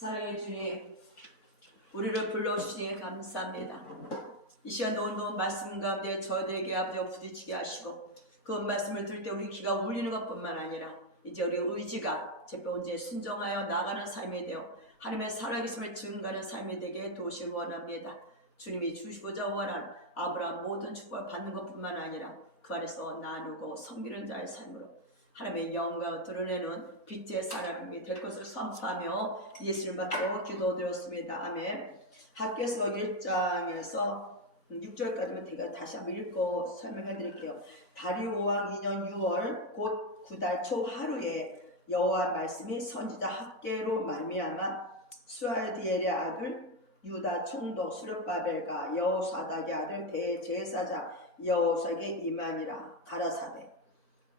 사랑의 주님, 우리를 불러주시니 감사합니다. 이 시간 온도온 말씀 가운데 저들에게 아버지와 부딪히게 하시고 그 말씀을 들을 때 우리 귀가 울리는 것뿐만 아니라 이제 우리 의지가 제뼈온지에 순종하여 나가는 삶이 되어 하나님의 살아계심을 증거하는 삶이 되게 도우시길 원합니다. 주님이 주시고자 원하는 아브라함 모든 축복을 받는 것뿐만 아니라 그 안에서 나누고 섬기는 자의 삶으로 하나님의 영광을 드러내는 빛의 사람이 될 것을 선포하며 예수를 받고 기도드렸습니다. 아멘. 학개서 1장에서 6절까지만 제가 다시 한번 읽고 설명해 드릴게요. 다리오 왕 2년 6월 곧 9달 초 하루에 여호와 말씀이 선지자 학개로 말미암아 수알디엘의 아들 유다 총독 스룹바벨과 여호사닥의 아들 대제사장 여호삭에게 임하니라. 가라사대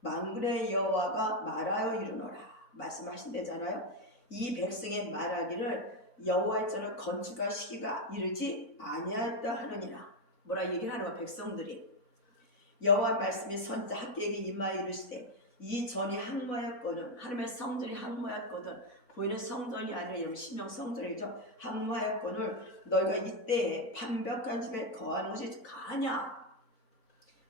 만군의 여호와가 말하여 이르노라 말씀하신대잖아요. 이 백성의 말하기를 여호와의 전을 건축할 시기가 이르지 아니하였다 하느니라. 뭐라 얘기를 하는 거야. 백성들이 여호와 말씀이 선지자 학개에게 임하여 이르시되 이 전이 항모하였거든. 하나님의 성전이 항모하였거든. 보이는 성전이 아니라 여러분 신령 성전이죠. 항모하였거늘 너희가 이때에 판벽한 집에 거하는 것이 가하냐.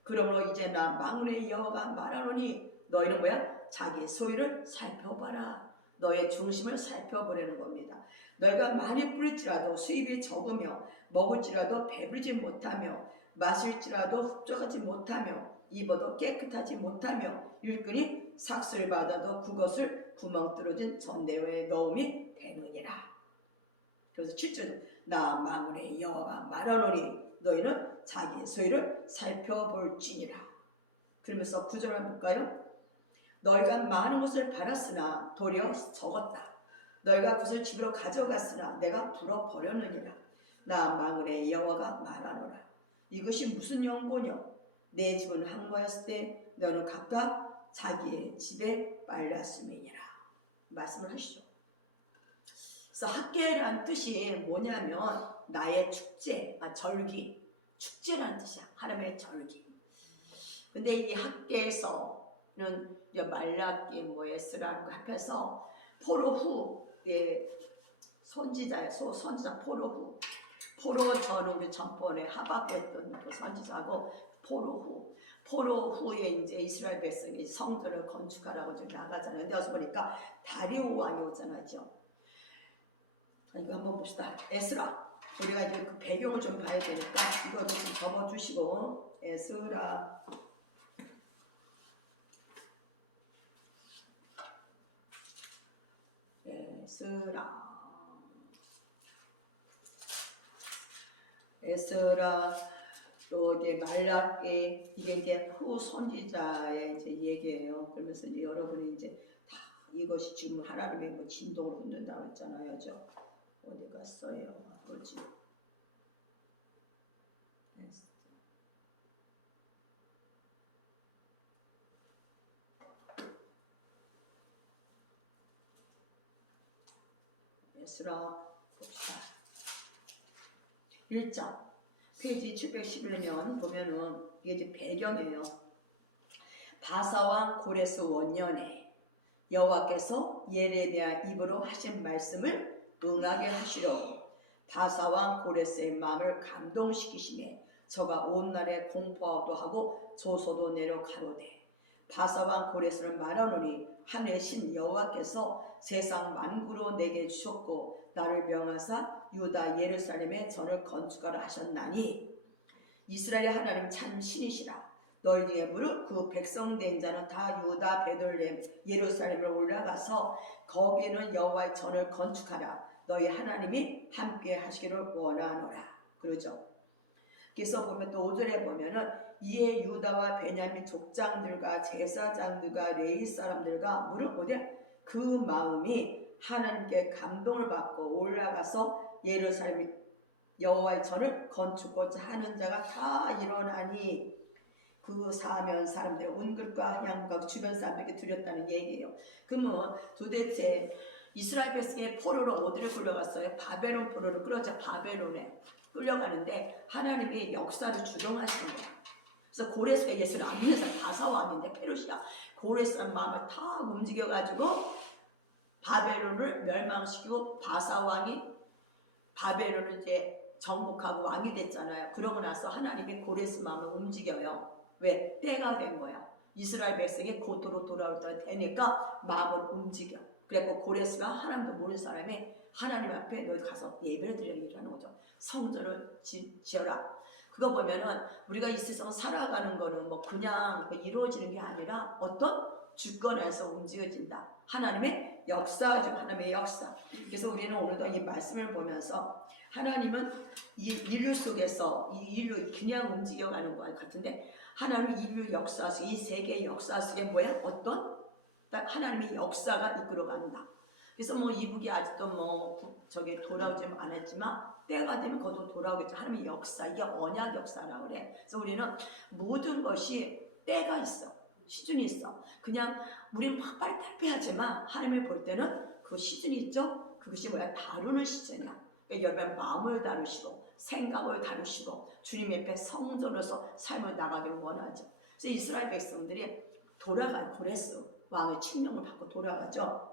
그러므로 이제 나 만군의 여호와가 말하노니 너희는 뭐야? 자기의 소유를 살펴봐라. 너의 중심을 살펴보려는 겁니다. 너희가 많이 뿌릴지라도 수입이 적으며 먹을지라도 배부르지 못하며 마실지라도 흡족하지 못하며 입어도 깨끗하지 못하며 일꾼이 삭슬을 받아도 그것을 구멍 뚫어진 전대회에 넣음이 되느니라. 그래서 7절 나 만군의 여호와가 말하노니 너희는 자기의 소유를 살펴볼지니라. 그러면서 9절 한번 볼까요? 너희가 많은 것을 팔았으나 도리어 적었다. 너희가 그것을 집으로 가져갔으나 내가 불어버렸느니라. 나 만군의 여호와가 말하노라. 이것이 무슨 연고뇨? 내 집은 항모하였을 때 너는 각각 자기의 집에 빨렸음이니라. 말씀을 하시죠. 그래서 학개라는 뜻이 뭐냐면 나의 축제, 절기, 축제라는 뜻이야. 하나님의 절기. 근데 이 학개에서는 말라기, 에스라는 거 합해서 포로 후의 선지자예요. 선지자 포로 후. 포로 전은 우리 전번에 하박했던 그 선지자고 포로 후에 이제 이스라엘 백성이 성전을 건축하라고 좀 나가잖아요. 근데 여기서 보니까 다리오 왕이 오잖아요. 이거 한번 봅시다. 에스라. 우리가 이제 그 배경을 좀 봐야 되니까 이거 좀 접어주시고 에스라. 에스라 또 이제 말라기 이게 이제 후 선지자의 이제 얘기예요. 그러면서 이제 여러분이 이제 다 이것이 지금 하나님의 뭐 진동을 흔든다고 했잖아요. 어디 갔어요? 뭐지? 에스라 봅시다. 1장 페이지 711면 보면은 이게 이제 배경이에요. 바사왕 고레스 원년에 여호와께서 예레미야 입으로 하신 말씀을 응하게 하시려고 바사왕 고레스의 마음을 감동시키시매 저가 온 날에 공포도 하고 조소도 내려 가로되 바사왕 고레스는 말하노니 하늘의 신 여호와께서 세상 만구로 내게 주셨고 나를 명하사 유다 예루살렘에 전을 건축하라 하셨나니 이스라엘의 하나님 참 신이시라. 너희 중에 무릇 그 백성 된 자는 다 유다 베들레헴 예루살렘을 올라가서 거기에는 여호와의 전을 건축하라. 너희 하나님이 함께 하시기를 원하노라. 그러죠. 그래서 보면 또 5절에 보면은 이에 유다와 베냐민 족장들과 제사장들과 레위 사람들과 무릇 그 마음이 하나님께 감동을 받고 올라가서 예루살렘 여호와의 전을 건축하고자 하는 자가 다 일어나니 그 사면 사람들의 운글과 향과 주변 사람들에게 드렸다는 얘기예요. 그러면 도대체 이스라엘 백성의 포로로 어디를 끌려갔어요? 바벨론 포로로 끌어자 바벨론에 끌려가는데 하나님이 역사를 주동하시는 거예요. 그래서 고레스가 예수를 안 믿는 사람 바사왕인데 페르시아 고레스라는 마음을 다 움직여가지고 바벨론을 멸망시키고 바사 왕이 바벨론을 이제 정복하고 왕이 됐잖아요. 그러고 나서 하나님이 고레스 마음을 움직여요. 왜? 때가 된 거야. 이스라엘 백성이 고토로 돌아올 때가 되니까 마음을 움직여. 그래서 고레스가 하나님도 모르는 사람이 하나님 앞에 너희 가서 예배를 드리라는 거죠. 성전을 지어라. 그거 보면은 우리가 이 세상 살아가는 거는 뭐 그냥 이루어지는 게 아니라 어떤 주권에서 움직여진다. 하나님의 역사죠. 하나님의 역사. 그래서 우리는 오늘도 이 말씀을 보면서 하나님은 이 인류 속에서 이 인류 그냥 움직여가는 것 같은데 하나님은 인류 역사 속, 이 세계의 역사 속에 뭐야? 어떤 하나님의 역사가 이끌어간다. 그래서 뭐 이북이 아직도 뭐 저기 돌아오지 않았지만 때가 되면 거기도 돌아오겠죠. 하나님의 역사, 이게 언약 역사라고 그래. 그래서 우리는 모든 것이 때가 있어. 시즌이 있어. 그냥 우리는 막 빨리 탈피하지만 하나님을 볼 때는 그 시즌이 있죠. 그것이 뭐야? 다루는 시즌이야. 그러니까 여러분 마음을 다루시고 생각을 다루시고 주님 앞에 성전으로서 삶을 나가기를 원하죠. 그래서 이스라엘 백성들이 돌아가요. 고레스 왕의 칙령을 받고 돌아가죠.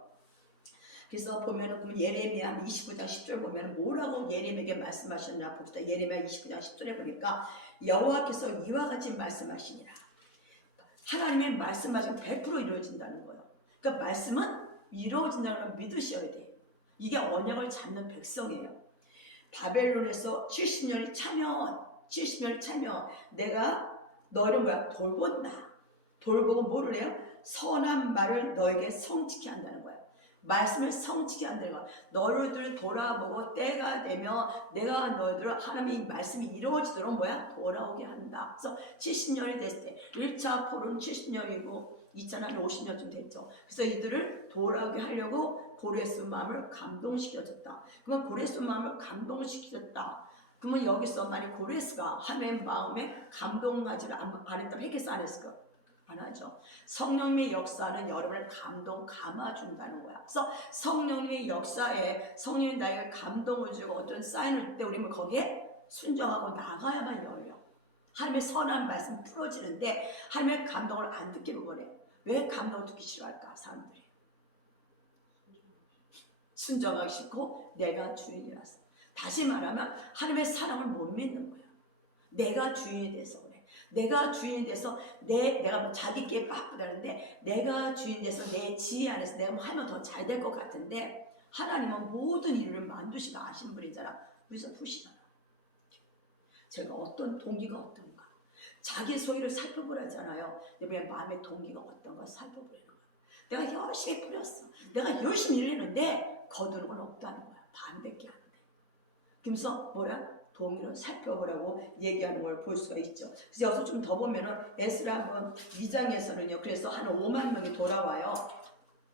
그래서 보면은 예레미야 29장 10절 보면은 뭐라고 예레미야에게 말씀하셨나 봅시다. 예레미야 29장 10절에 보니까 여호와께서 이와 같이 말씀하시니라. 하나님의 말씀하시면 100% 이루어진다는 거예요. 그러니까 말씀은 이루어진다는 걸 믿으셔야 돼요. 이게 언약을 잡는 백성이에요. 바벨론에서 70년이 차면 내가 너를 뭐야? 돌본다. 돌보고 뭐를 해요? 선한 말을 너에게 성취케 한다는 거야. 말씀을 성취케 한다는 거야. 너희들 돌아보고 때가 되면 내가 너희들 하나님의 말씀이 이루어지도록 뭐야? 돌아오게 한다. 그래서 70년이 됐을 때 1차 포로는 70년이고 2차는 50년쯤 됐죠. 그래서 이들을 돌아오게 하려고 고레스 마음을 감동시켜줬다. 그러면 고레스 마음을 감동시켰다. 그러면 여기서 만약 고레스가 하나님의 마음에 감동하지를 않았다면 했겠어 안 했을까? 안 하죠. 성령님의 역사는 여러분을 감아준다는 거야. 그래서 성령님의 역사에 성령이 나에게 감동을 주고 어떤 사인을 줄 때 우리는 거기에 순종하고 나가야만 열려. 하나님의 선한 말씀 풀어지는데 하나님의 감동을 안 듣기를 원해. 왜 감동을 듣기 싫어할까? 사람들이. 순종하기 싫고 내가 주인이라서. 다시 말하면 하나님의 사랑을 못 믿는 거야. 내가 주인이 돼서 그래. 내가 주인이 돼서 내가 뭐 자기끼리 바쁘다는데 내가 주인이 돼서 내 지혜 안에서 내가 뭐 하면 더 잘 될 것 같은데 하나님은 모든 일을 만드시고 아시는 분이잖아. 그래서 푸시잖아. 제가 어떤 동기가 어떤가. 자기 소유를 살펴보라잖아요. 내 마음의 동기가 어떤가 살펴보라는 거야. 내가 열심히 뿌렸어. 내가 열심히 일했는데 거두는 건 없다는 거야. 반밖에 안 돼. 그러면서 뭐라? 동의를 살펴보라고 얘기하는 걸 볼 수가 있죠. 그래서 여기서 좀 더 보면은 에스라 한번 2장에서는요. 그래서 한 5만 명이 돌아와요.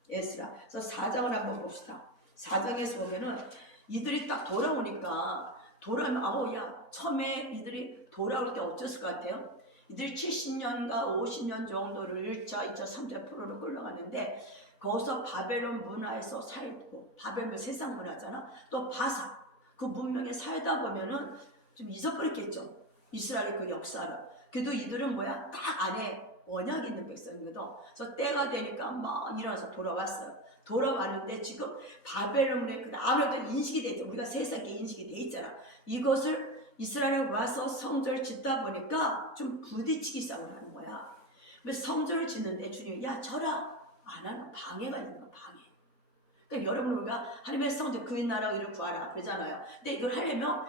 에스라. 그래서 4장을 한번 봅시다. 4장에서 보면은 이들이 딱 돌아오니까 돌아오면 야 처음에 이들이 돌아올 때 어땠을 것 같아요? 이들이 70년과 50년 정도를 1차, 2차, 3차 프로로 끌어갔는데 거기서 바벨론 문화에서 살고 바벨론 세상 문화잖아. 또 바사 그 문명에 살다 보면은 좀 잊어버렸겠죠. 이스라엘의 그 역사를. 그래도 이들은 뭐야? 딱 안에 언약이 있는 백성이거든. 그래서 때가 되니까 막 일어나서 돌아왔어요. 돌아왔는데 지금 바벨론의 그 아무래도 인식이 돼 있죠. 우리가 세상에 인식이 돼 있잖아. 이것을 이스라엘에 와서 성전을 짓다 보니까 좀 부딪히기 시작을 하는 거야. 그래서 성전을 짓는데 주님이 야 쳐라 안 하나 방해가 있는 거야. 방해. 그러니까 여러분 우리가 하나님의 성전 그의 나라 의를 구하라 그러잖아요. 근데 이걸 하려면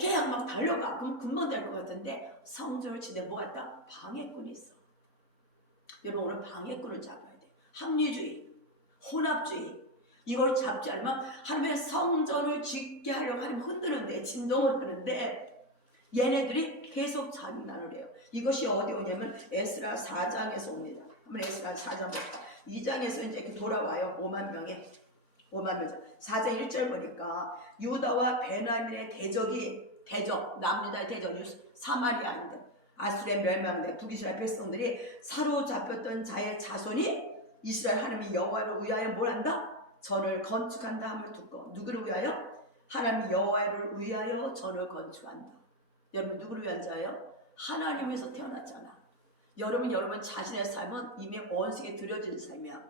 그냥 막 달려가. 그럼 금방 될 것 같은데 성전을 짓는데 뭐 같다? 방해꾼이 있어. 여러분 오늘 방해꾼을 잡아야 돼. 합리주의, 혼합주의 이걸 잡지 않으면 하나님의 성전을 짓게 하려고 하나님 흔드는데 진동을 하는데 얘네들이 계속 장난을 해요. 이것이 어디 오냐면 에스라 4장에서 옵니다. 한번 에스라 4장 볼까? 2장에서 이제 돌아와요. 5만 명에 5만 명. 4장 1절 보니까 유다와 베냐민의 대적 남유다의 대적 사마리아인들 아수르의 멸망대 북이스라엘 백성들이 사로잡혔던 자의 자손이 이스라엘 하나님이 여호와를 위하여 뭘 한다? 전을 건축한다 함을 듣고 누구를 위하여? 하나님 여호와를 위하여 전을 건축한다. 여러분 누구를 위한 자예요? 하나님에서 태어났잖아. 여러분 자신의 삶은 이미 원수에게 드려진 삶이야.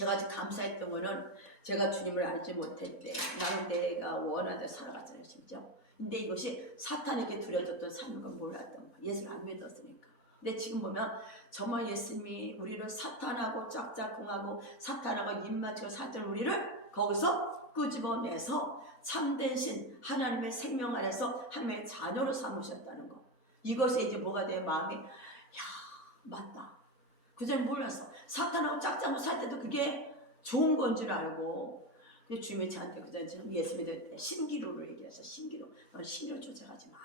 제가 아주 감사했던 거는 제가 주님을 알지 못할 때 나는 내가 원하는 살아갔잖아요. 진짜. 근데 이것이 사탄에게 두려졌던 삶인 걸 몰랐던 거야. 예수를 안 믿었으니까. 근데 지금 보면 정말 예수님이 우리를 사탄하고 짝짝꿍하고 사탄하고 입맞추고 살던 우리를 거기서 끄집어내서 참된 신 하나님의 생명 안에서 하나님의 자녀로 삼으셨다는 거. 이것에 이제 뭐가 돼? 마음이 야 맞다. 그전에 몰랐어. 사탄하고 짝짝꿍 살 때도 그게 좋은 건 줄 알고. 근데 주님이 저한테 그전에 예수 믿을 때 신기루를 얘기해서 신기루. 넌 신기루 쫓아가지 마.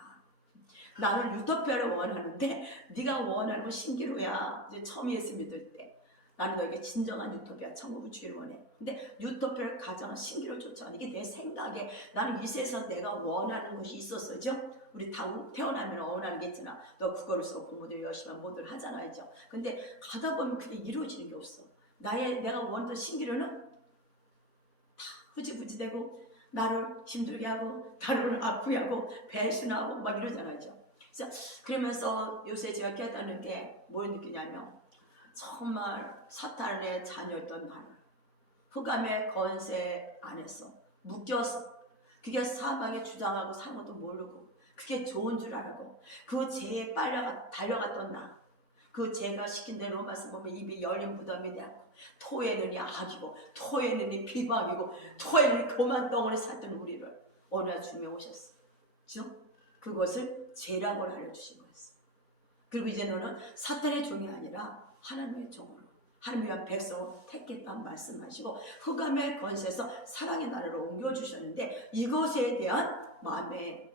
나는 유토피아를 원하는데 네가 원하는 건 신기루야. 이제 처음 예수 믿을 때 나는 너에게 진정한 유토피아 천국을 주기를 원해. 근데 유토피아를 가장한 신기루 쫓아가는 이게 내 생각에 나는 이 세상 내가 원하는 것이 있었어죠. 우리 다 태어나면 원하는 게 있잖아. 너 국어를 쓰고 공부도 열심히 하면 뭐들 하잖아. 죠. 근데 가다 보면 그게 이루어지는 게 없어. 내가 원하던 신기루는 다 흐지부지되고 나를 힘들게 하고 나를 아프게 하고 배신하고 막 이러잖아요. 그러면서 요새 제가 깨닫는 게 뭘 느끼냐면 정말 사탄의 자녀였던 나를 흑암의 권세 안에서 묶여서 그게 사방에 주장하고 사는 것도 모르고 그게 좋은 줄 알고 그 죄에 달려갔던 나, 그 죄가 시킨 대로 말씀 보면 입이 열린 무덤이 되었고 토의 눈이 악이고 토의 눈이 비방이고 토의 눈이 거만 덩어리 살던 우리를 어느 날 주님이 오셨어. 그죠? 그것을 죄라고 알려주신 거였어. 그리고 이제 너는 사탄의 종이 아니라 하나님의 종으로 하나님 위한 백성을 택했다는 말씀하시고 흑암의 권세에서 사랑의 나라로 옮겨주셨는데 이것에 대한 마음의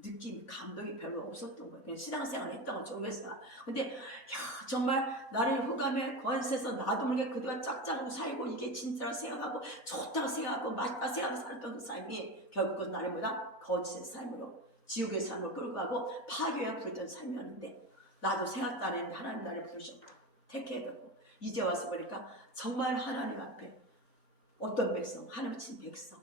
느낌, 감동이 별로 없었던 거예요. 그냥 신앙생활을 했던 거 좋겠어. 근데 야, 정말 나를 흑암의 권세에서 나도 모르게 그동안 짝짝하고 살고 이게 진짜라고 생각하고 좋다고 생각하고 맛있다고 생각하고 살았던 그 삶이 결국은 나를 보다 거짓의 삶으로 지옥의 삶을 끌고 가고 파괴와 부르던 삶이었는데 나도 생각도 안 했는데 하나님 나를 부르셨고 택해뒀고 이제 와서 보니까 정말 하나님 앞에 어떤 백성, 하나님 친 백성,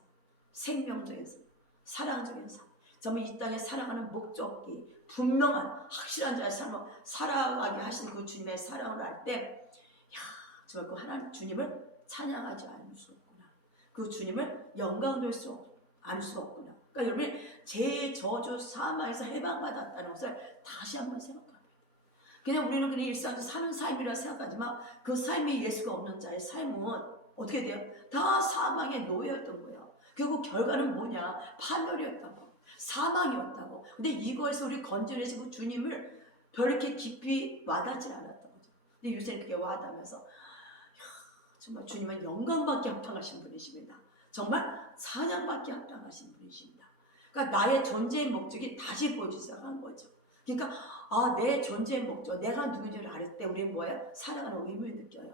생명적인 삶, 사랑적인 삶, 정말 이 땅에 살아가는 목적이 분명한 확실한 자의 삶을 살아가게 하신 그 주님의 사랑을 할 때 정말 그 하나님 주님을 찬양하지 않을 수 없구나. 그 주님을 영광 돌 수 않을 수 없구나. 그러니까 여러분이 제 저주 사망에서 해방받았다는 것을 다시 한번 생각합니다. 그냥 우리는 그냥 일상에서 사는 삶이라 생각하지만 그 삶이 예수가 없는 자의 삶은 어떻게 돼요? 다 사망의 노예였던 거예요. 결국 결과는 뭐냐? 파멸이었다고. 사망이었다고. 근데 이거에서 우리 건져내시고 주님을 별렇게 깊이 와닿지 않았던 거죠. 근데 요새는 그게 와닿으면서 정말 주님은 영광받기 합당하신 분이십니다. 정말 찬양받기 합당하신 분이십니다. 그러니까 나의 존재의 목적이 다시 보여주기 시작한 거죠. 그러니까 내 존재의 목적, 내가 누군지를 알 때 우리는 뭐예요? 살아가는 의미를 느껴요.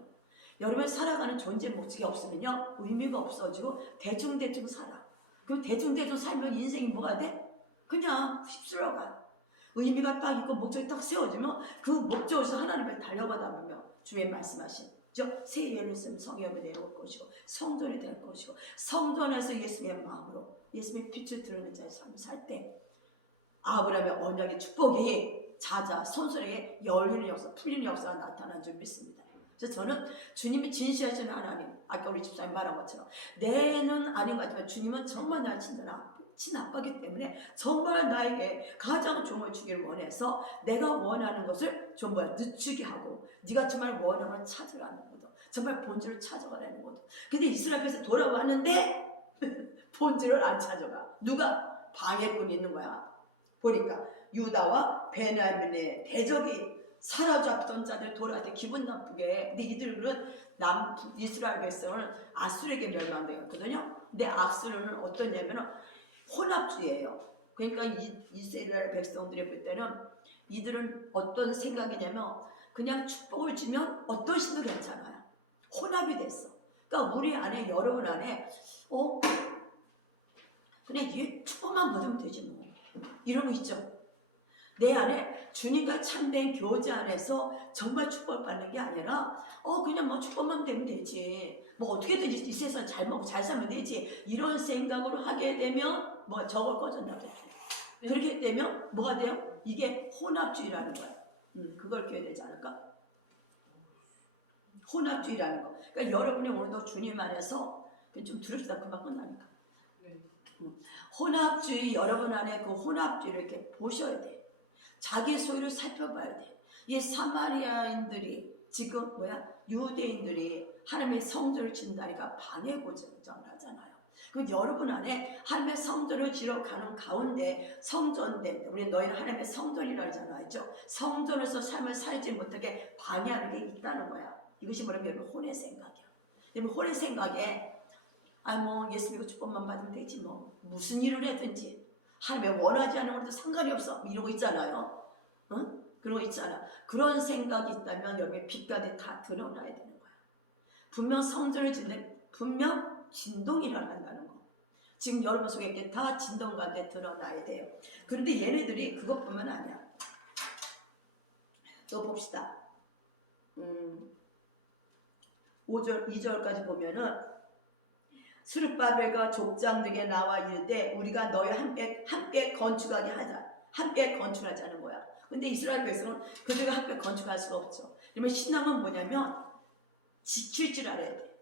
여러분 살아가는 존재의 목적이 없으면요 의미가 없어지고 대충대충 살아. 그럼 대충대충 살면 인생이 뭐가 돼? 그냥 휩쓸어가. 의미가 딱 있고 목적이 딱 세워지면 그 목적에서 하나님을 달려가다 보면 주의 말씀하신 새 예루살렘 성읍이 내려올 것이고 성전이 될 것이고 성전에서 예수님의 마음으로 예수님의 빛을 드러내는 자의 삶을 살 때 아브라함의 언약의 축복이 자자 손손에게 열리는 역사, 풀리는 역사가 나타난 줄 믿습니다. 그래서 저는 주님이 진실하신 하나님, 아까 우리 집사님 말한 것처럼 내는 아닌 것 같지만 주님은 정말 나의 친아빠기 때문에 정말 나에게 가장 좋은 주기를 원해서 내가 원하는 것을 좀 늦추게 하고 네가 정말 원하는 걸 찾으라는 거죠. 정말 본질을 찾아가라는 거죠. 근데 이스라엘에서 돌아왔는데 본질을 안 찾아가. 누가? 방해꾼이 있는 거야. 보니까 유다와 베냐민의 대적이 사로잡던 자들 돌아갈 때 기분 나쁘게. 근데 이들은 이스라엘 백성은 아수르에게 멸망되었거든요. 근데 아수르는 어떠냐면은 혼합주의예요. 그러니까 이스라엘 백성들이 볼 때는 이들은 어떤 생각이냐면 그냥 축복을 주면 어떤 신도 괜찮아요. 혼합이 됐어. 그러니까 우리 안에 여러분 안에 그냥 이 축복만 받으면 되지 뭐. 이런 거 있죠. 내 안에 주님과 참된 교제 안에서 정말 축복을 받는 게 아니라 그냥 뭐 축복만 되면 되지. 뭐 어떻게든지 이 세상 잘 먹고 잘 살면 되지. 이런 생각으로 하게 되면 뭐 저걸 꺼졌나고. 그렇게 되면 뭐가 돼요? 이게 혼합주의라는 거야. 그걸 깨야 되지 않을까? 혼합주의라는 거. 그러니까 여러분이 오늘도 주님 안에서 좀 두렵다 그만 끝나니까. 혼합주의, 여러분 안에 그 혼합주의를 이렇게 보셔야 돼. 자기 소유를 살펴봐야 돼. 이 사마리아인들이 지금 유대인들이 하나님의 성전을 짓는다니까 방해고정을 하잖아요. 그 여러분 안에 하나님의 성전을 지러 가는 가운데 성전된 우리 너희는 하나님의 성전이라 하잖아요. 성전에서 삶을 살지 못하게 방해하는 게 있다는 거야. 이것이 뭐냐면 여러분 혼의 생각이야. 여러분 혼의 생각에 예수 믿고 축복만 받으면 되지 뭐 무슨 일을 해든지 하나님의 원하지 않는 것도 상관이 없어 이러고 있잖아요. 응? 그런 거 있잖아. 그런 생각이 있다면 여러분의 빛가운데 다 드러나야 되는 거야. 분명 성전을 짓는데 분명 진동이 일어난다는 거. 지금 여러분 속에 이렇게 다 진동 가운데 드러나야 돼요. 그런데 얘네들이 그것뿐만 아니야. 또 봅시다. 5절, 2절까지 보면은 스룹바벨과 족장들에게 나와 이르되 우리가 너희 함께 건축하게 하자. 함께 건축하자는 거야. 근데 이스라엘 백성은 그들과 함께 건축할 수가 없죠. 그러면 신앙은 뭐냐면 지킬 줄 알아야 돼.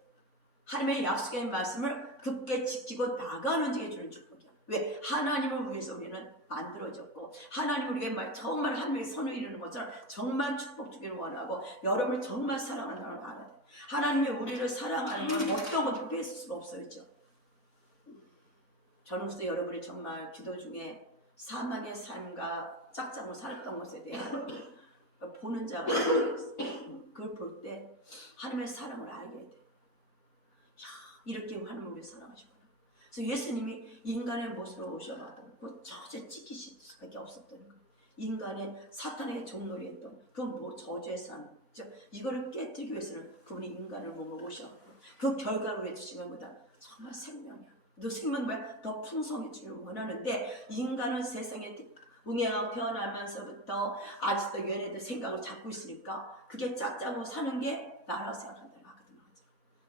하나님의 약속의 말씀을 굳게 지키고 나가는 자에게 주는 축복이야. 왜? 하나님을 위해서 우리는 만들어졌고 하나님 우리에게 정말 하나님의 선을 이루는 것처럼 정말 축복 주기를 원하고 여러분을 정말 사랑한다는 걸 알아야 돼. 하나님이 우리를 사랑하는 건 어떤 것도 뺏을 수가 없어요. 저는 그래서 여러분이 정말 기도 중에 사망의 삶과 짝짝으로 살았던 것에 대한 보는 자가 그걸 볼 때 하나님의 사랑을 알게 돼. 이렇게 하나님 우리를 사랑하시구나. 그래서 예수님이 인간의 모습으로 오셔가지고 그 저주에 찍히실 수밖에 없었다는 거예요. 인간의 사탄의 종놀이했던 그 저주의 삶, 이거를 깨뜨리기 위해서는 그분이 인간을 몸으로 오셨고 그 결과로 해주신 것보다 정말 생명이야. 너 생명 뭐야? 더 풍성해지기를 원하는데 인간은 세상에 웅행하고 태어나면서부터 아직도 얘네들 생각을 잡고 있으니까 그게 짝짝으로 사는 게 나라고 생각한다고 하거든요.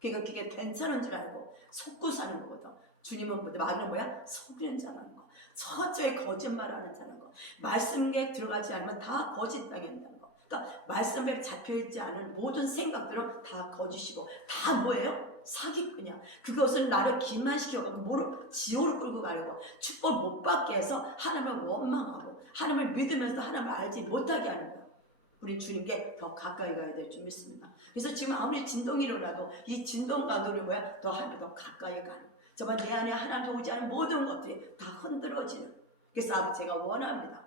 그러니까 그게 괜찮은 줄 알고 속고 사는 거거든. 주님은 말은 뭐야? 속이는 자라는 거. 저쪽에 거짓말하는 자라는 거. 말씀에 들어가지 않으면 다 거짓 당한다는 거. 그러니까 말씀에 잡혀있지 않은 모든 생각들은 다 거짓이고 다 뭐예요? 사기꾼이야. 그것은 나를 기만시켜가지고 지옥으로 끌고 가려고 축복 못 받게 해서 하나님을 원망하고 하나님을 믿으면서 하나님을 알지 못하게 하는 거야. 우리 주님께 더 가까이 가야 될 줄 믿습니다. 그래서 지금 아무리 진동이 일어나도 이 진동 가도를 더 하나님 더 가까이 가는 거야. 정말 내 안에 하나님께 오지 않은 모든 것들이 다 흔들어지는. 그래서 아버지 제가 원합니다.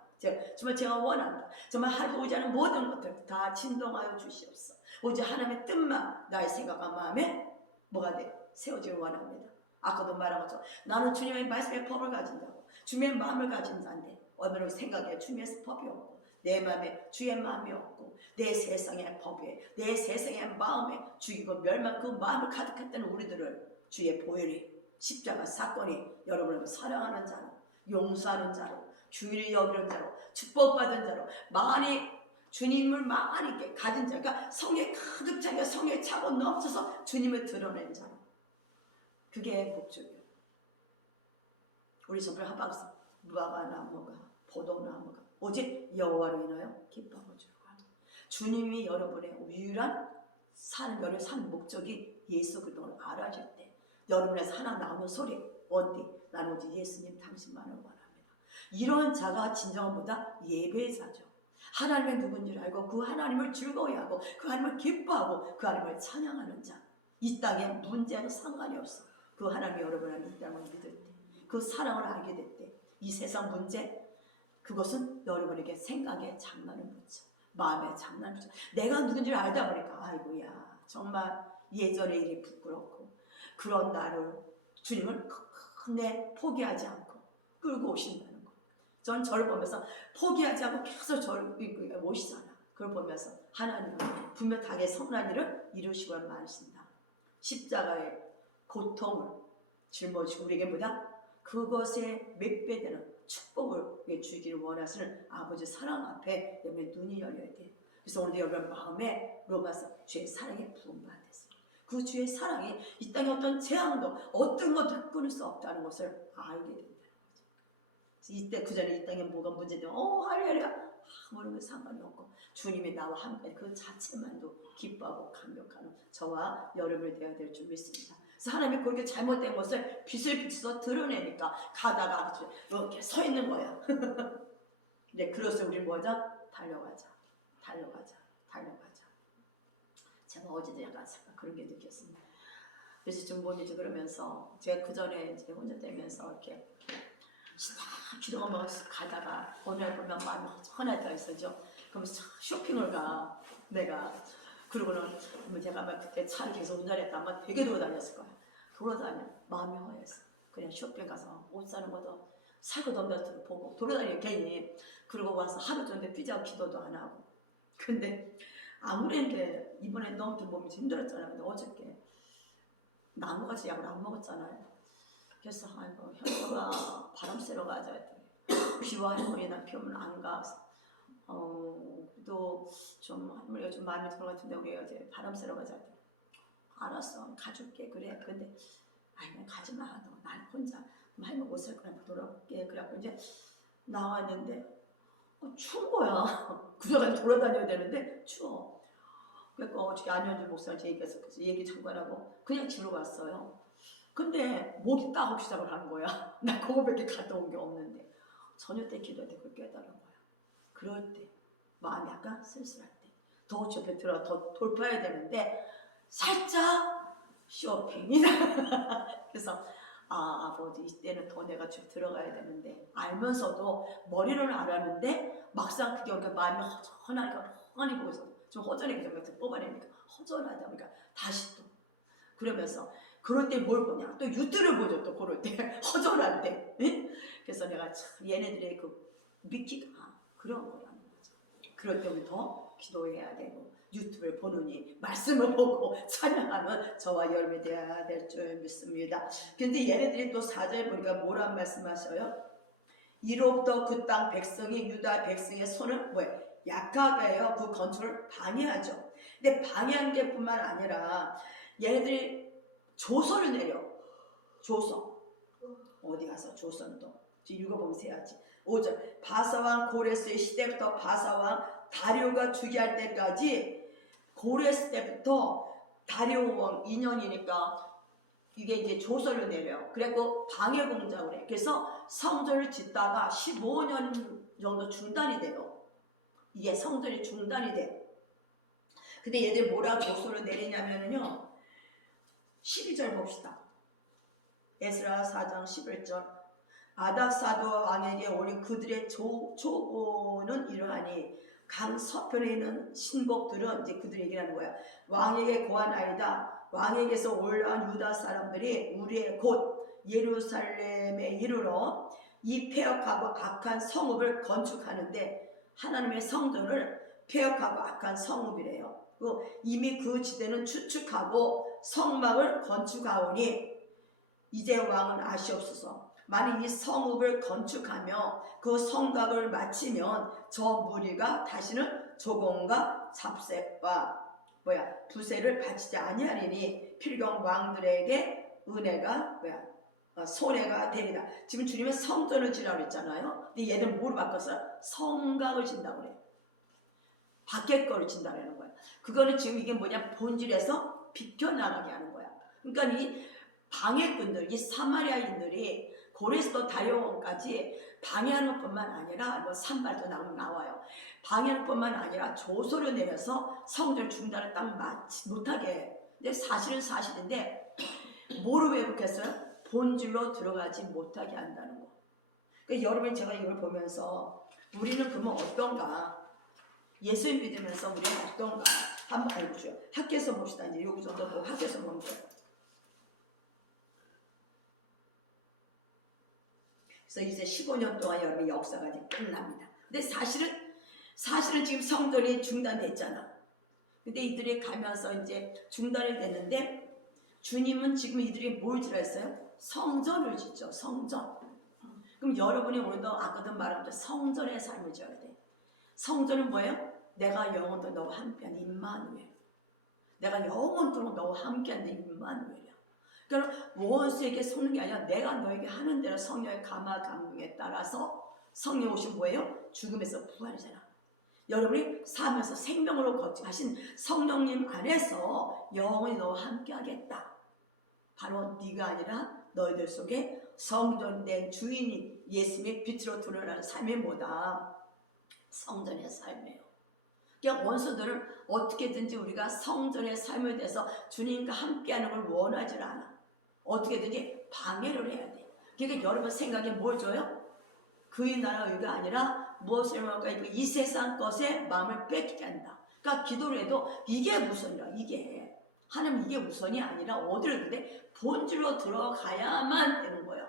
정말 제가 원한다. 정말 하나님 오지 않은 모든 것들 다 진동하여 주시옵소서. 오직 하나님의 뜻만 나의 생각과 마음에 뭐가 돼? 세워지길 원합니다. 아까도 말한 것처럼 나는 주님의 말씀의 법을 가진다고 주님의 마음을 가진 자인데 얼마나 생각에 주님의 법이 없고 내 마음에 주의 마음이 없고 내 세상의 법에 내 세상의 마음에 죽이고 멸망 그 마음을 가득했던 우리들을 주의 보혈이 십자가 사건이 여러분을 사랑하는 자로 용서하는 자로 주의를 여기는 자로 축복받은 자로 많이 주님을 많이 이렇게 가진 자, 그러니까 성에 가득 차니까 성에 차고 넘쳐서 주님을 드러낸 자로. 그게 목적이에요. 우리 정말 한박스 무화과나무가 포도나무가 오직 여호와로 인하여 기뻐하고 주려고 합니다. 주님이 여러분의 유일한 삶을 산 목적이 예수 그리스도를 알아줄 때 여러분에서 하나 나오는 소리 어디 나는 오직 예수님 당신만을 원합니다. 이런 자가 진정한 보다 예배자죠. 하나님의 누군지를 알고 그 하나님을 즐거워하고 그 하나님을 기뻐하고 그 하나님을 찬양하는 자. 이 땅에 문제는 상관이 없어. 그 하나님이 여러분을 이 땅을 믿을 때 그 사랑을 알게 될 때 이 세상 문제 그것은 여러분에게 생각에 장난을 붙여 마음에 장난을 붙여 내가 누군지를 알다 보니까 아이고야 정말 예전의 일이 부끄럽고 그런 나를 주님을 끝내 포기하지 않고 끌고 오신다는 거. 전 저를 보면서 포기하지 않고 계속 저를 오시잖아. 그걸 보면서 하나님은 분명 자기의 선한 일을 이루시고 많으신다. 십자가의 고통을 짊어지고 우리에게 보다 그것에 몇 배 되는 축복을 주기를 원하시는 아버지 사랑 앞에 여러분의 눈이 열려야 돼. 그래서 오늘 여러분 마음에 로마서 주의 사랑에 부음받았어요. 그 주의 사랑이 이 땅에 어떤 재앙도 어떤 것도 끊을 수 없다는 것을 알게 된다는 거죠. 이때 그 전에 이 땅에 뭐가 문제되면 할렐루야 아무런 상관이 없고 주님이 나와 함께 그 자체만도 기뻐하고 감격하는 저와 여러분이 되어야 될 줄 믿습니다. 그래서 하나님이 그렇게 잘못된 것을 빛을 비춰서 드러내니까 가다가 이렇게 서 있는 거야. 근데 그래서 우리 뭐죠? 달려가자. 제가 어제도 약간 그런 게 느꼈습니다. 그래서 좀 뭐지 그러면서 제가 그 전에 이제 혼자 되면서 이렇게 기도가 막 가다가 어느 날 보면 마음이 허전할 때가 있었죠. 그러면 쇼핑을 가 내가. 그러고는 제가 아마 그때 차를 계속 운전했다 아마 되게 돌아다녔을 거야. 돌아다녀 마음이 허해서 그냥 쇼핑 가서 옷 사는 것도 사고 덤벼서 보고 돌아다녀 괜히. 그러고 와서 하루 종일 피자 기도도 안 하고. 근데 아무래도 이번에 너무 좀 몸이 힘들었잖아요. 근데 어저께 나무같이 약을 안 먹었잖아요. 그래서 아이고 현서가 바람 쐬러 가자 했더니 비와 할머니나 비 오면 안 가. 또 좀 할머니가 좀 마음에 들어 같은데 우리 어제 바람 쐬러 가자 했더니 알았어 가줄게. 그래. 근데 아니 가지 마. 너 난 혼자 할머니 옷 살 거랑 돌아올게. 그래갖고 이제 나왔는데 추운 거야. 그래가지고 돌아다녀야 되는데 추워. 그러니까 어저께 안현주 목사한테 얘기해서 그래서 얘기 잠깐 하고 그냥 집으로 갔어요. 근데 목이 따고 시작을 하는 거야. 나 그거밖에 갔다 온 게 없는데 저녁 때 기도할 때 그걸 깨달은 거야. 그럴 때 마음이 약간 쓸쓸할 때 더 옆에 들어 더 돌파해야 되는데 살짝 쇼핑이다. 그래서 아버지 이때는 더 내가 좀 들어가야 되는데 알면서도 머리로는 알았는데 막상 그게 오니까 마음이 허전하니까 허전히 보고 있어. 좀 허전하게 좀 뽑아내니까 허전하다 보니까 다시 또 그러면서 그럴 때 뭘 보냐 또 유튜브를 보죠. 또 그럴 때 허전할 때. 네? 그래서 내가 참 얘네들의 그 미끼가 그런 거라는 거죠. 그럴 때 우리 더 기도해야 되고 유튜브를 보느니 말씀을 보고 찬양하는 저와 여러분이 되어야 될 줄 믿습니다. 근데 얘네들이 또 4절 보니까 뭐란 말씀하셔요? 이로부터 그 땅 백성이 유다 백성의 손을 뭐예요? 약하게 해요. 그 건축을 방해하죠. 근데 방해한 게 뿐만 아니라 얘네들이 조서를 내려. 조서 어디 가서 조선도 읽어보면 세야지. 5절 바사왕 고레스의 시대부터 바사왕 다리오가 즉위할 때까지 고레스 때부터 다리오 왕 2년이니까 이게 이제 조서를 내려요. 그리고 방해 공작을 해. 그래서 성전을 짓다가 15년 정도 중단이 돼요. 이게 성전이 중단이 돼. 근데 얘들 뭐라고 조서를 내리냐면요. 12절 봅시다. 에스라 4장 11절 아닥사도 왕에게 오니 그들의 조보는 이러하니 강 서편에 있는 신복들은 이제 그들이 얘기하는 거야. 왕에게 고하나이다. 왕에게서 올라온 유다 사람들이 우리의 곧 예루살렘에 이르러 이 폐역하고 악한 성읍을 건축하는데 하나님의 성전을 폐역하고 악한 성읍이래요. 이미 그 지대는 추축하고 성막을 건축하오니 이제 왕은 아시옵소서. 만일 이 성읍을 건축하며 그 성곽을 마치면 저 무리가 다시는 조공과 잡세와 부세를 바치지 아니하리니 필경 왕들에게 은혜가 손해가 되리라. 지금 주님은 성전을 지라고 했잖아요. 근데 얘들 뭐로 바꿨어요? 성곽을 진다고 그래요. 밖에 거를 진다는 거예요. 그거는 지금 이게 뭐냐 본질에서 비껴나가게 하는 거야. 그러니까 이 방해꾼들, 이 사마리아인들이 고레스도 다리오까지 방해하는 뿐만 아니라 뭐 산발도 나와요. 방해하는 뿐만 아니라 조소를 내려서 성전 중단을 딱 못하게 해. 근데 사실은 사실인데 뭐로 왜곡했어요? 본질로 들어가지 못하게 한다는 거. 그러니까 여러분 제가 이걸 보면서 우리는 그러면 어떤가? 예수님 믿으면서 우리는 어떤가? 한번 알고줘요. 학교에서 봅시다. 이제 여기 정도 보고 학교에서 보는 거예요. 그래서 이제 15년 동안 여러분의 역사가 이제 끝납니다. 근데 사실은 지금 성전이 중단됐잖아. 근데 이들이 가면서 이제 중단이 됐는데 주님은 지금 이들이 뭘 지라 했어요? 성전을 짓죠. 성전. 그럼 여러분이 오늘도 아까도 말한 성전의 삶을 지어야 돼. 성전은 뭐예요? 내가 영원토록 너와 함께한 임마누엘. 내가 영원토록 너와 함께한 임마누엘이야. 그러니까 원수에게 속는 게 아니라 내가 너에게 하는 대로 성령의 감화 감동에 따라서 성령 오신 뭐예요? 죽음에서 부활이잖아. 여러분이 살면서 생명으로 거하신 성령님 안에서 영원히 너와 함께 하겠다. 바로 네가 아니라 너희들 속에 성전된 주인인 예수님의 빛으로 드러나는 삶이 뭐다? 성전의 삶이에요. 그러니까 원수들은 어떻게든지 우리가 성전의 삶에 대해서 주님과 함께하는 걸 원하지 않아. 어떻게든지 방해를 해야 돼. 그러니까 여러분 생각에 뭘 줘요? 그의 나라 의가 아니라 무엇을 말할까? 이 세상 것에 마음을 뺏기게 한다. 그러니까 기도를 해도 이게 우선이라. 이게 하나님 이게 우선이 아니라 어디를 그래? 본질로 들어가야만 되는 거예요.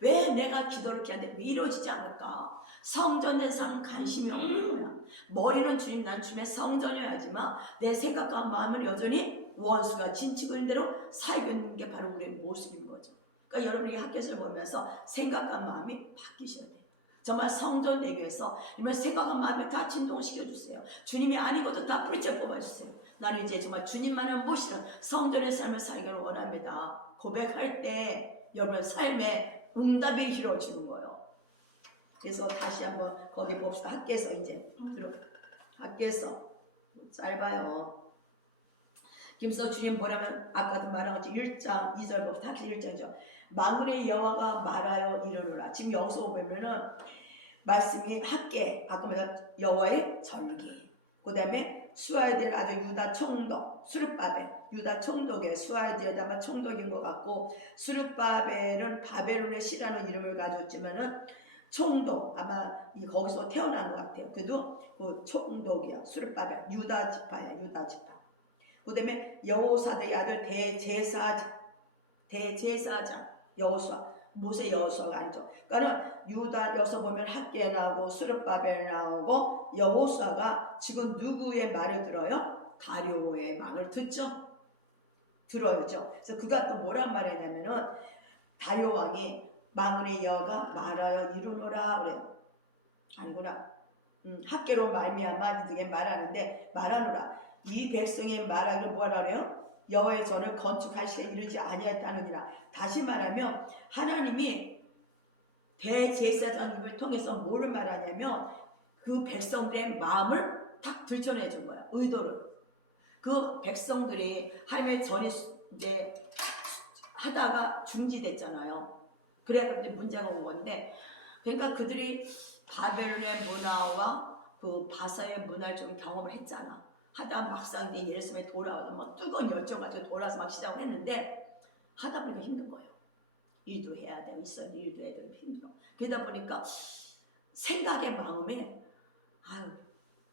왜 내가 기도를 이렇게 하는데 왜 이루어지지 않을까? 성전된 삶은 관심이 없는 거야. 머리는 주님, 난 주님의 성전이어야지만 내 생각과 마음은 여전히 원수가 진치고 있는 대로 살고 있는 게 바로 우리의 모습인 거죠. 그러니까 여러분이 학교에서 보면서 생각과 마음이 바뀌셔야 돼요. 정말 성전 되기 위해서 생각과 마음을 다 진동시켜주세요. 주님이 아니고도 다 뿌리째 뽑아주세요. 나는 이제 정말 주님만을 모시는 성전의 삶을 살기를 원합니다. 고백할 때 여러분의 삶에 응답이 이루어지는 거예요. 그래서 다시 한번 거기 봅시다. 학교에서 이제 학교에서 짧아요. 김서 주님 뭐라면 아까도 말한 것처럼 1장 2절 봅시다. 학교 1장이죠. 만군의 여호와가 말하여 이르노라. 지금 여기서 보면은 말씀이 학계, 아까 말한 여호와의 절기, 그 다음에 수아이들 아주 유다 총독, 수르바벨, 유다 총독의 수아이들에다가 총독인 것 같고, 수르바벨은 바벨론의 시라는 이름을 가졌지만은 총독, 아마 거기서 태어난 것 같아요. 그래도 그 총독이야. 수르바벨, 유다 지파야, 유다 지파. 그 다음에 여호사의 아들 대제사장 여호수아, 모세 여호수아가 아니죠. 그러니까 유다 여기서 보면 학계 나오고 수르바벨 나오고 여호수아가 지금 누구의 말을 들어요? 다리오의 말을 듣죠. 들어요죠. 그래서 그가 또 뭐란 말이냐면은 다리오 왕이 만군의 여호와가 말하여 이루노라 그래요. 아니구나. 학계로 말미암아 이들에게 말하는데 말하노라. 이 백성의 말하기를 뭐라 그래요? 여호와의 전을 건축할 시에 이르지 아니하였다느니라. 다시 말하면 하나님이 대제사장님을 통해서 뭐를 말하냐면 그 백성들의 마음을 딱 들춰내 준 거야. 의도를. 그 백성들이 하나님의 전이 이제 하다가 중지됐잖아요. 그래서 문제가 온 건데, 그러니까 그들이 바벨론의 문화와 그 바사의 문화를 좀 경험을 했잖아. 하다 막상 예루살렘에 돌아와서 막 뜨거운 열정 가지고 돌아와서 막 시작을 했는데 하다 보니까 힘든 거예요. 일도 해야 되고 있어야 일도 해야 되고 힘들어. 그러다 보니까 생각의 마음에 아유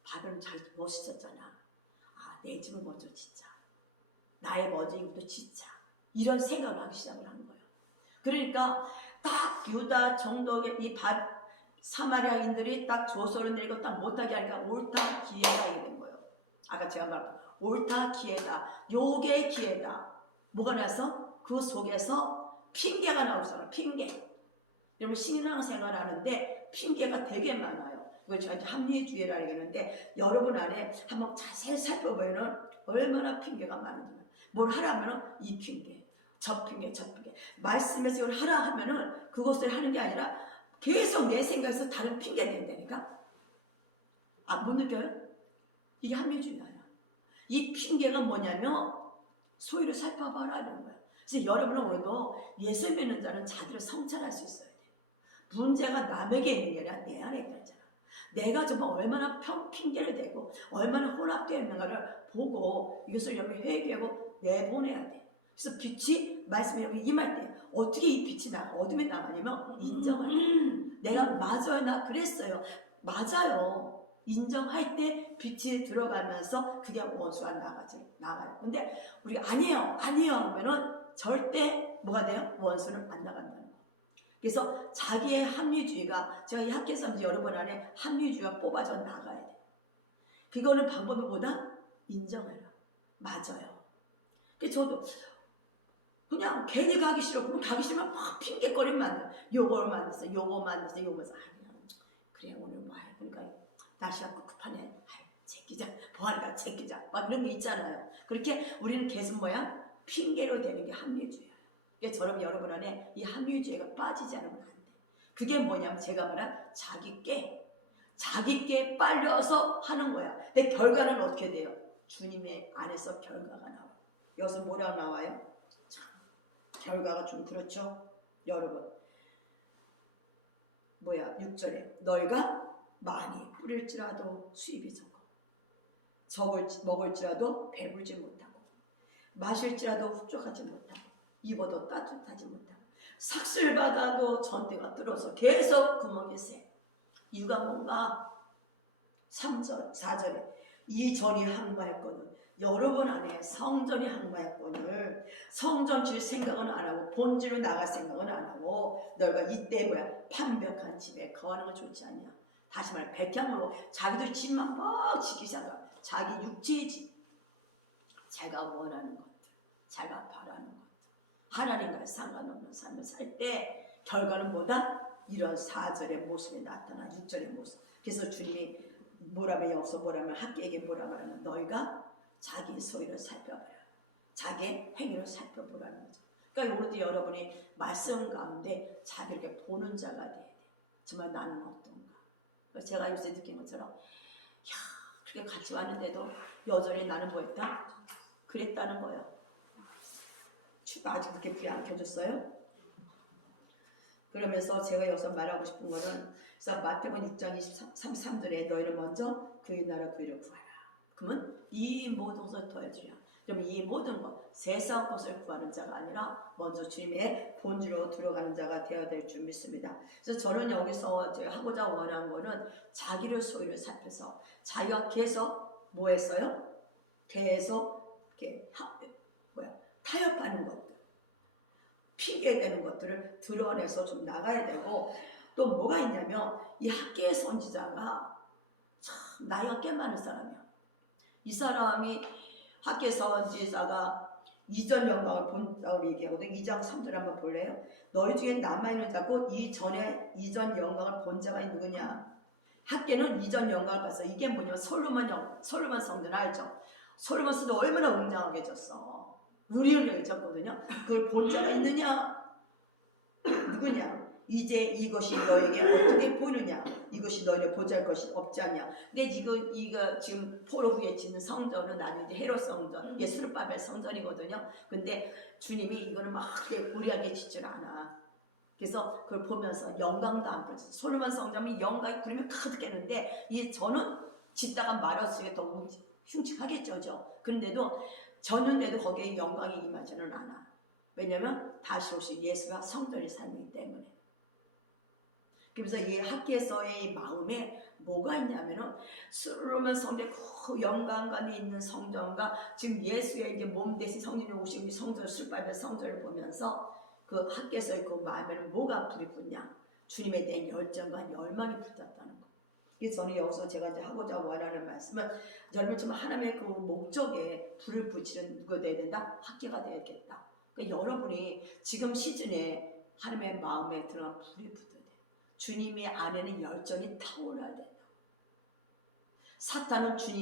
바벨론 잘 멋있었잖아. 아 내 집을 먼저 짓자. 나의 머지부터 짓자. 이런 생각을 하기 시작을 한 거예요. 그러니까 딱 유다 정독의 이 사마리아인들이 딱 조서를 내리고 딱 못하게 하니까 옳다 기회다 이게 된 거예요. 아까 제가 말한 옳다 기회다. 요게 기회다. 뭐가 나서 그 속에서 핑계가 나오잖아요. 핑계. 여러분 신앙생활 하는데 핑계가 되게 많아요. 이걸 저한테 합리주의라 그러는데 여러분 안에 한번 자세히 살펴보면 얼마나 핑계가 많은지. 뭘 하라면은 이 핑계, 저 핑계, 저 핑계. 말씀에서 이걸 하라 하면은 그것을 하는 게 아니라 계속 내 생각에서 다른 핑계 낸다니까. 아, 못 느껴요? 이게 합리주의야. 이 핑계가 뭐냐면 소위를 살펴봐라 이런 거야. 그래서 여러분은 오늘도 예수 믿는 자는 자들을 성찰할 수 있어야 돼. 문제가 남에게 있는 게 아니라 내 안에 있잖아. 내가 정말 얼마나 핑계를 대고 얼마나 혼합되어 있는가를 보고 이것을 여러분 회개하고 내보내야 돼. 그래서 빛이 말씀에 여러분 임할 때 어떻게 이 빛이 어둠에 나가냐면 인정을 해. 내가 맞아요. 나 그랬어요. 맞아요. 인정할 때 빛이 들어가면서 그게 원수가 나가요. 근데 우리가 아니에요 하면은 절대 뭐가 돼요? 원수는 안 나간다는 거. 그래서 자기의 합리주의가 제가 이 학교에서 여러분 안에 합리주의가 뽑아져 나가야 돼. 그거는 방법이 뭐다? 인정해라. 맞아요. 그래서 저도 그냥 괜히 가기 싫어. 그럼 가기 싫으면 막 핑계거리면 만들어. 요걸 만들었어. 요거 만들었어. 요거 만들었어. 그래 오늘 뭐 해. 그러니까 날씨가 급하네. 제끼자. 뭐하니까 제끼자. 막 그런 게 있잖아요. 그렇게 우리는 계속 뭐야? 핑계로 되는 게 합리주의예요. 그래서 저는 여러분 안에 이 합리주의가 빠지지 않으면 안 돼. 그게 뭐냐면 제가 말한 자기 깨. 자기께 빨려서 하는 거야. 근데 결과는 어떻게 돼요? 주님의 안에서 결과가 나와요. 여기서 뭐라고 나와요? 참, 결과가 좀 그렇죠? 여러분. 6절에 너희가 많이 뿌릴지라도 수입이 적어. 먹을지라도 배불지 못하고 마실지라도 흡족하지 못하고 입어도 따뜻하지 못하고 삭슬 받아도 전대가 뚫어서 계속 구멍이 새. 이유가 뭔가? 3절, 4절에 이 전이 항마했거든. 여러분 안에 성전이 항마했거늘 성전 질 생각은 안 하고 본질로 나갈 생각은 안 하고 너희가 이때 판벽한 집에 거하는 건 좋지 않냐. 다시 말해 백향으로 자기들 집만 막 지기 시작하고 자기 육체의 집, 자기가 원하는 것들, 자기가 바라는 것들, 하나님과 상관없는 삶을 살 때 결과는 뭐다? 이런 4절의 모습에 나타나 6절의 모습. 그래서 주님이 뭐라면 여기서 뭐라면 학계에게 뭐라 말하면 너희가 자기 소유를 살펴봐라. 자기의 행위를 살펴보라는 거죠. 그러니까 오늘도 여러분이 말씀 가운데 자기를 이렇게 보는 자가 돼야 돼. 정말 나는 어떤가. 제가 요새 느낀 것처럼 그렇게 같이 왔는데도 여전히 나는 뭐였다? 그랬다는 거예요. 주가 아직 그렇게 귀 안 켜졌어요? 그러면서 제가 여기서 말하고 싶은 거는 그래서 마태복음 6장 33절에 너희는 먼저 그의 나라 그의를 구하라. 그러면 이 모든 것을 더해주랴. 그럼 이 모든 것, 세상 것을 구하는 자가 아니라 먼저 주님의 본주로 들어가는 자가 되어야 될 줄 믿습니다. 그래서 저는 여기서 제가 하고자 원한 거는 자기를 소유를 살펴서 자기가 계속 뭐 했어요? 계속 이렇게 타협하는 것들, 핑계대는 것들을 드러내서 좀 나가야 되고 또 뭐가 있냐면 이 학계의 선지자가 참 나이가 꽤 많은 사람이야. 이 사람이 학계 선지자가 이전 영광을 본다고 얘기하거든. 2장 3절 한번 볼래요? 너희 중에 남아있는 자고 이전 영광을 본 자가 누구냐? 학계는 이전 영광을 봤어. 이게 뭐냐면 솔로몬 성전 알죠? 솔로몬 성전 얼마나 웅장하게 졌어. 우리를 졌거든요. 그걸 본 자가 있느냐? 누구냐? 이제 이것이 너에게 어떻게 보이느냐? 이것이 너희를 보잘 것이 없지 않냐? 근데 이거 지금 포로 후에 짓는 성전은 나중에 헤롯 성전, 이게 스룹바벨 성전이거든요. 근데 주님이 이거는 막 우리에게 짓질 않아. 그래서 그걸 보면서 영광도 안 보였어. 솔로몬 성전이 영광이 그러면 가득했는데 저는 짓다가 말았으니까 더 흉측하겠죠. 그런데도 졌는데도 거기에 영광이 임하지는 않아. 왜냐하면 다시 오실 예수가 성전의 삶이기 때문에. 그래서 이 학계에서의 마음에 뭐가 있냐면은 솔로몬 성전 그 영광감이 있는 성전과 지금 예수의 이제 몸 대신 성전에 오신 이 성전 술바벨 성전을 보면서 그 학계에서의 그 마음에는 뭐가 불이 붙냐? 주님에 대한 열정과 열망이 붙었다는 거. 그래서 저는 여기서 제가 이제 하고자 원하는 말씀은 여러분 좀 하나님의 그 목적에 불을 붙이는 누가 돼야 된다? 학계가 되야겠다. 그러니까 여러분이 지금 시즌에 하나님의 마음에 들어간 불이 붙어야 돼. 주님의 안에는 열정이 타올라야 된다. 사탄은 주님